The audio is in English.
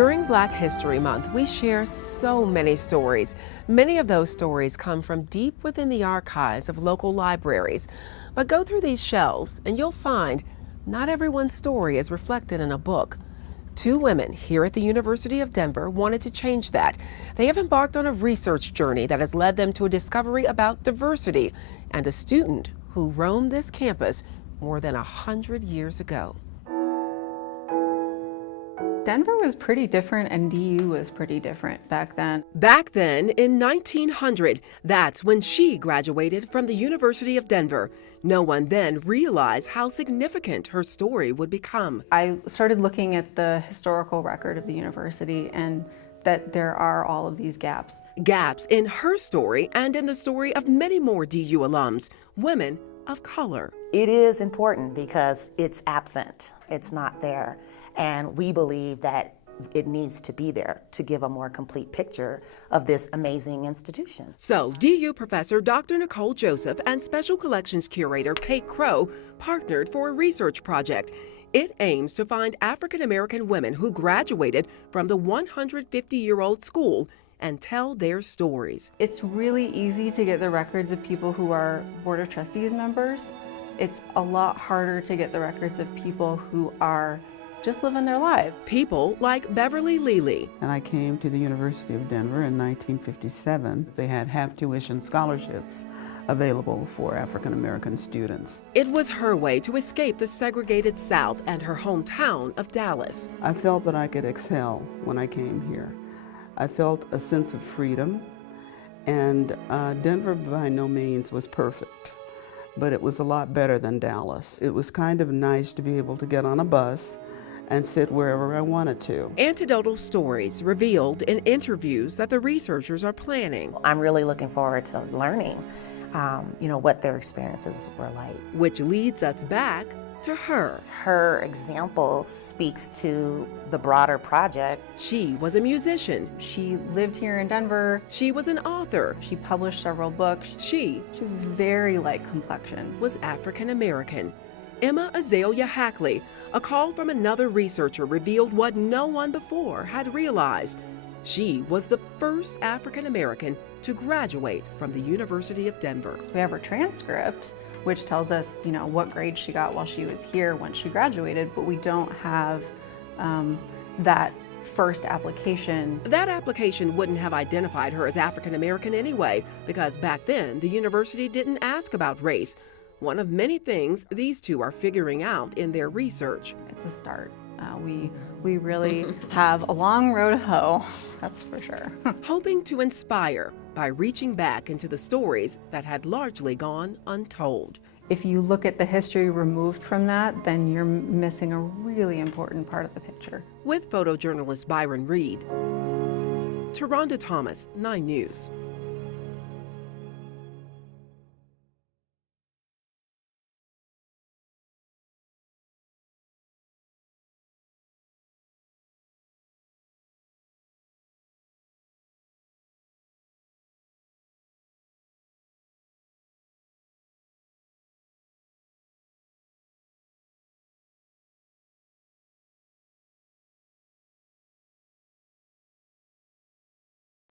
During Black History Month, we share so many stories. Many of those stories come from deep within the archives of local libraries. But go through these shelves and you'll find not everyone's story is reflected in a book. Two women here at the University of Denver wanted to change that. They have embarked on a research journey that has led them to a discovery about diversity and a student who roamed this campus more than 100 years ago. Denver was pretty different and DU was pretty different back then. Back then, in 1900, that's when she graduated from the University of Denver. No one then realized how significant her story would become. I started looking at the historical record of the university and that there are all of these gaps. Gaps in her story and in the story of many more DU alums, women of color. It is important because it's absent. It's not there. And we believe that it needs to be there to give a more complete picture of this amazing institution. So DU professor Dr. Nicole Joseph and Special Collections Curator Kate Crow partnered for a research project. It aims to find African American women who graduated from the 150-year-old school and tell their stories. It's really easy to get the records of people who are Board of Trustees members. It's a lot harder to get the records of people who are just living their life. People like Beverly Lely. And I came to the University of Denver in 1957. They had half-tuition scholarships available for African American students. It was her way to escape the segregated South and her hometown of Dallas. I felt that I could excel when I came here. I felt a sense of freedom, and Denver by no means was perfect, but it was a lot better than Dallas. It was kind of nice to be able to get on a bus and sit wherever I wanted to. Anecdotal stories revealed in interviews that the researchers are planning. I'm really looking forward to learning, what their experiences were like. Which leads us back to her. Her example speaks to the broader project. She was a musician. She lived here in Denver. She was an author. She published several books. She was very light complexion. Was African American. Emma Azalea Hackley. A call from another researcher revealed what no one before had realized. She was the first African American to graduate from the University of Denver. We have her transcript, which tells us, what grade she got while she was here when she graduated, but we don't have that first application. That application wouldn't have identified her as African American anyway, because back then the university didn't ask about race. One of many things these two are figuring out in their research. It's a start. We really have a long road to hoe, that's for sure. Hoping to inspire by reaching back into the stories that had largely gone untold. If you look at the history removed from that, then you're missing a really important part of the picture. With photojournalist Byron Reed, Taronda Thomas, 9 News.